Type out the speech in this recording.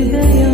ഹൃദയ